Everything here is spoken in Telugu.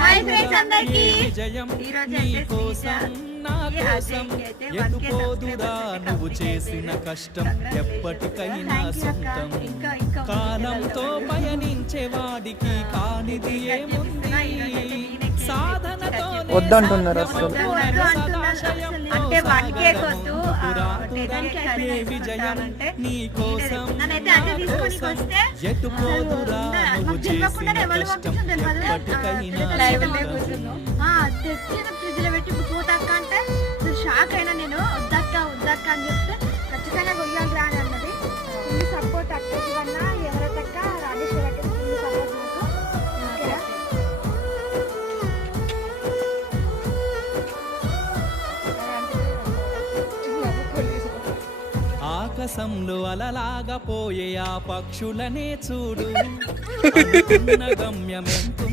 హాయ్ ఫ్రెండ్స్ అందరికీ ఈ రోజు కోసం నా కోసం ఎటుపోదురా నువ్వు చేసిన కష్టం ఎప్పటికైనా సొంతం కాలంతో పయనించే వాడికి కానిది ఏముంది సాధనతో వద్దంటున్నారు అసలు అంటే 1K కొద్దు విజయం నీ కోసం నన్నైతే అంటే తీసుకొని వస్తే ఎటుపోదురా నువ్వు చేసిన కష్టం ఎప్పటికైనా తెచ్చిన ఫ్రిడ్జ్ లో పెట్టి పోతాక అంటే షాక్ అయినా నేను వద్దక్క అని చెప్తే ఖచ్చితంగా కొయ్యాలి రా అని అన్నది. ఫుల్ సపోర్ట్ అక్కకి కన్నా ఎవరక్క రాజేశ్వర ఫుల్ సపోర్ట్ ఆకాశంలో అలలాగా పోయే ఆ పక్షులనే చూడు అనుకున్న గమ్యమెంతో